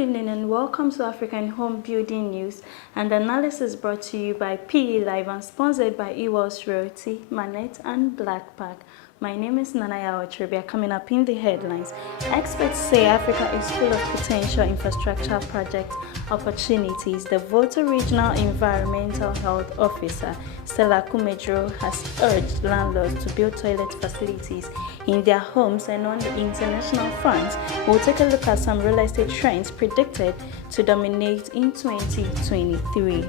evening and welcome to African Home Building News and analysis brought to you by PE Live and sponsored by Ewells Realty, Manette and Blackpack. My name is Nanaya Otribia. Coming up in the headlines, experts say Africa is full of potential infrastructure project opportunities. The Volta Regional Environmental Health Officer, Stella Kumejro, has urged landlords to build toilet facilities in their homes. And on the international front, we'll take a look at some real estate trends predicted to dominate in 2023.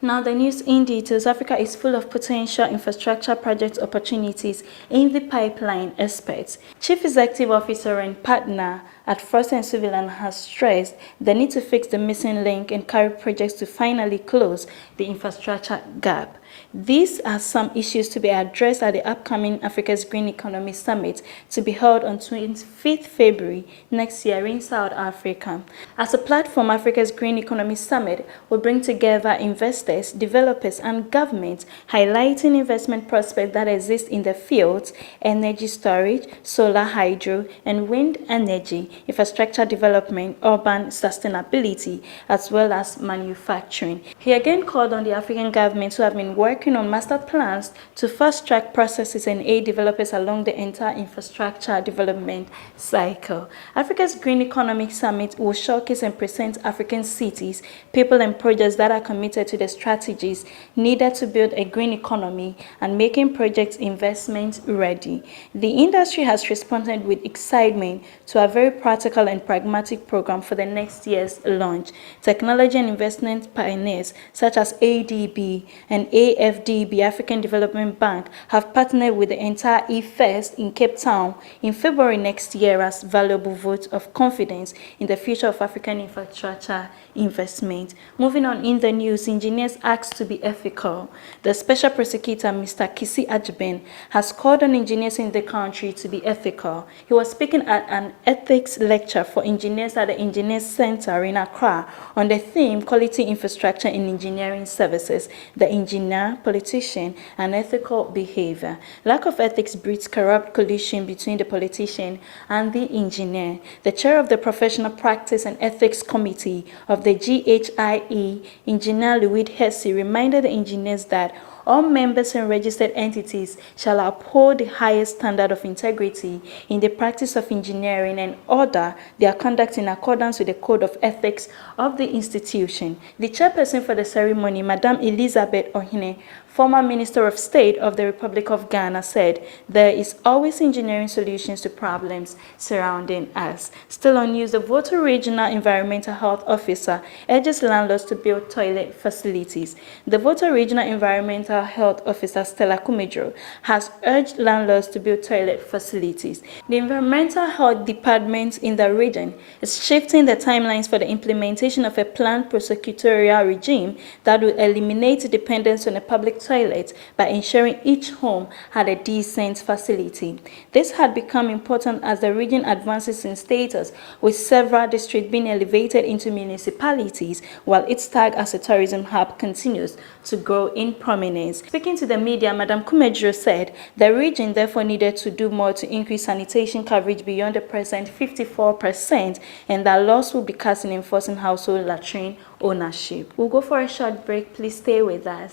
Now the news in details. Africa is full of potential infrastructure project opportunities in the pipeline, experts. Chief Executive Officer and partner at Frost & Sullivan has stressed the need to fix the missing link and carry projects to finally close the infrastructure gap. These are some issues to be addressed at the upcoming Africa's Green Economy Summit to be held on 25th February next year in South Africa. As a platform, Africa's Green Economy Summit will bring together investors, developers, and governments, highlighting investment prospects that exist in the fields: energy storage, solar, hydro, and wind energy, infrastructure development, urban sustainability, as well as manufacturing. He again called on the African governments who have been working on master plans to fast-track processes and aid developers along the entire infrastructure development cycle. Africa's Green Economic Summit will showcase and present African cities, people, and projects that are committed to the strategies needed to build a green economy and making projects investment ready. The industry has responded with excitement to a very practical and pragmatic program for the next year's launch. Technology and investment pioneers such as ADB and AFDB, African Development Bank, have partnered with the entire eFirst in Cape Town in February next year as valuable vote of confidence in the future of African infrastructure investment. Moving on in the news, engineers asked to be ethical. The Special Prosecutor, Mr. Kisi Ajiben, has called on engineers in the country to be ethical. He was speaking at an ethics lecture for engineers at the Engineers Center in Accra on the theme Quality Infrastructure in Engineering Services, the engineer, politician, and ethical behavior. Lack of ethics breeds corrupt collusion between the politician and the engineer. The chair of the Professional Practice and Ethics Committee of the GHIE, Engineer Louis Hesse, reminded the engineers that all members and registered entities shall uphold the highest standard of integrity in the practice of engineering and order their conduct in accordance with the code of ethics of the institution. The chairperson for the ceremony, Madame Elizabeth Ohine, former Minister of State of the Republic of Ghana, said there is always engineering solutions to problems surrounding us. Still on news, the Volta Regional Environmental Health Officer urges landlords to build toilet facilities. The Volta Regional Environmental Health Officer, Stella Kumejro, has urged landlords to build toilet facilities. The Environmental Health Department in the region is shifting the timelines for the implementation of a planned prosecutorial regime that will eliminate dependence on a public toilet by ensuring each home had a decent facility. This had become important as the region advances in status, with several districts being elevated into municipalities, while its tag as a tourism hub continues to grow in prominence. Speaking to the media, Madam Kumejro said the region therefore needed to do more to increase sanitation coverage beyond the present 54%, and that laws will be cast in enforcing household latrine ownership. We'll go for a short break. Please stay with us.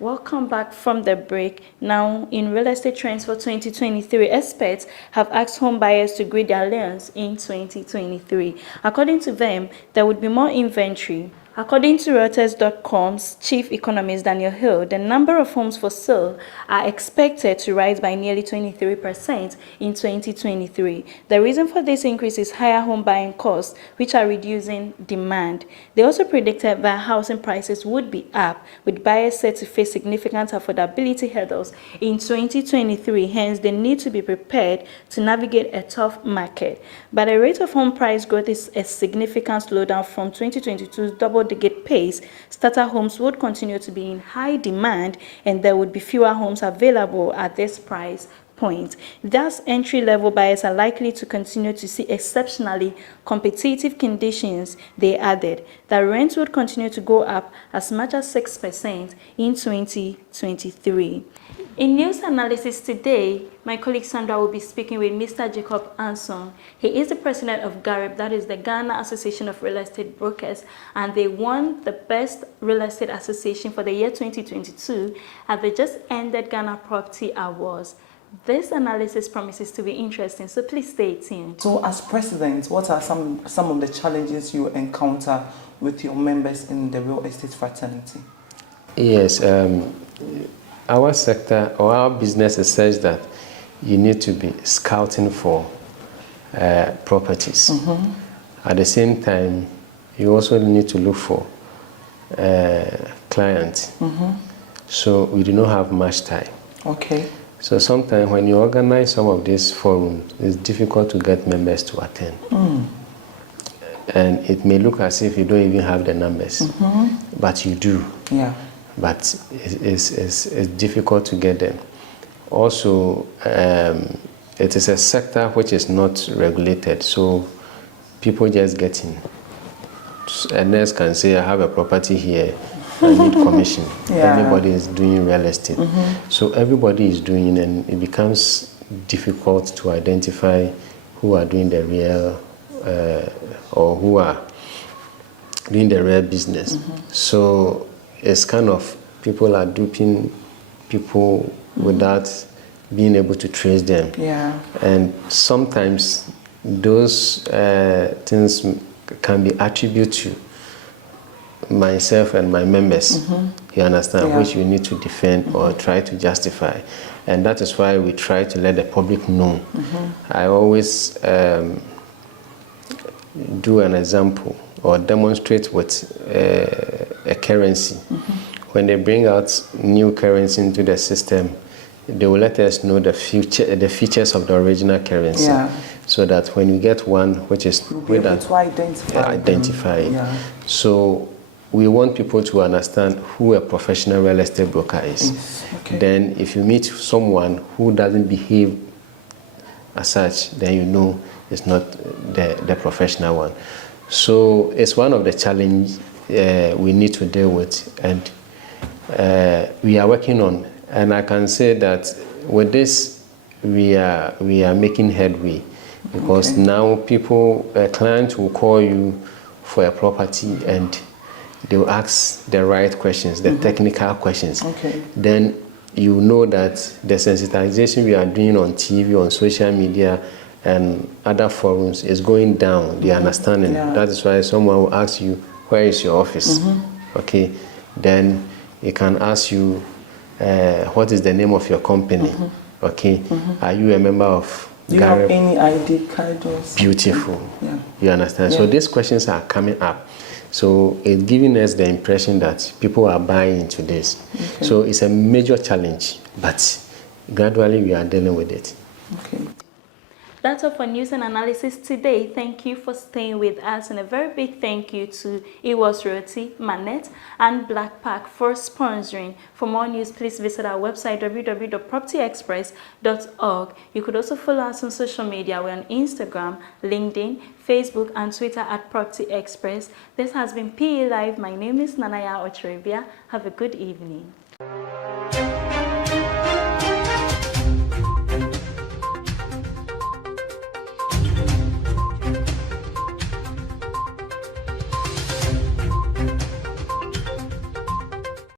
Welcome back from the break. Now, in real estate trends for 2023, experts have asked home buyers to grade their loans in 2023. According to them, there would be more inventory. According to Reuters.com's chief economist Daniel Hill, the number of homes for sale are expected to rise by nearly 23% in 2023. The reason for this increase is higher home buying costs, which are reducing demand. They also predicted that housing prices would be up, with buyers set to face significant affordability hurdles in 2023. Hence, they need to be prepared to navigate a tough market. But the rate of home price growth is a significant slowdown from 2022's double-digit pace. Starter homes would continue to be in high demand, and there would be fewer homes available at this price point. Thus, entry-level buyers are likely to continue to see exceptionally competitive conditions. They added that rents would continue to go up as much as 6% in 2023. In news analysis today, my colleague Sandra will be speaking with Mr. Jacob Anson. He is the president of GARIB, that is the Ghana Association of Real Estate Brokers, and they won the Best Real Estate Association for the year 2022 at the just ended Ghana Property Awards. This analysis promises to be interesting, so please stay tuned. So as president, what are some of the challenges you encounter with your members in the real estate fraternity? Yes, our sector or our business is such that you need to be scouting for properties. At the same time, you also need to look for clients. So we do not have much time. Okay. So sometimes when you organize some of these forums, it's difficult to get members to attend. And it may look as if you don't even have the numbers, but you do. Yeah. But it's difficult to get them. Also, it is a sector which is not regulated, so people just get in. A nurse can say, I have a property here, I need commission. Yeah. Everybody is doing real estate. So everybody is doing, and it becomes difficult to identify who are doing the real or who are doing the real business. So it's kind of people are duping people without being able to trace them. Yeah. And sometimes those things can be attributed to myself and my members, you understand, which we need to defend or try to justify. And that is why we try to let the public know. I always do an example or demonstrate with a currency. When they bring out new currency into the system, they will let us know the features of the original currency, so that when we get one which is with that, to identify it. So we want people to understand who a professional real estate broker is. Then if you meet someone who doesn't behave as such, then you know it's not the professional one. So it's one of the challenges we need to deal with, and we are working on. And I can say that with this, we are making headway, because now clients will call you for a property and they will ask the right questions, the technical questions. Then you know that the sensitization we are doing on TV, on social media, and other forums is going down, the understanding. That is why someone will ask you, where is your office? Okay, then he can ask you, what is the name of your company? Okay, are you a member of Do you have any ID card? Beautiful. You understand? So these questions are coming up. So it's giving us the impression that people are buying into this. So it's a major challenge, but gradually we are dealing with it. That's all for news and analysis today. Thank you for staying with us, and a very big thank you to Iwas Realty, Manet, and Black Park for sponsoring. For more news, please visit our website www.propertyexpress.org. You could also follow us on social media. We're on Instagram, LinkedIn, Facebook, and Twitter at Property Express. This has been PE Live. My name is Nanaya Ocheribia. Have a good evening.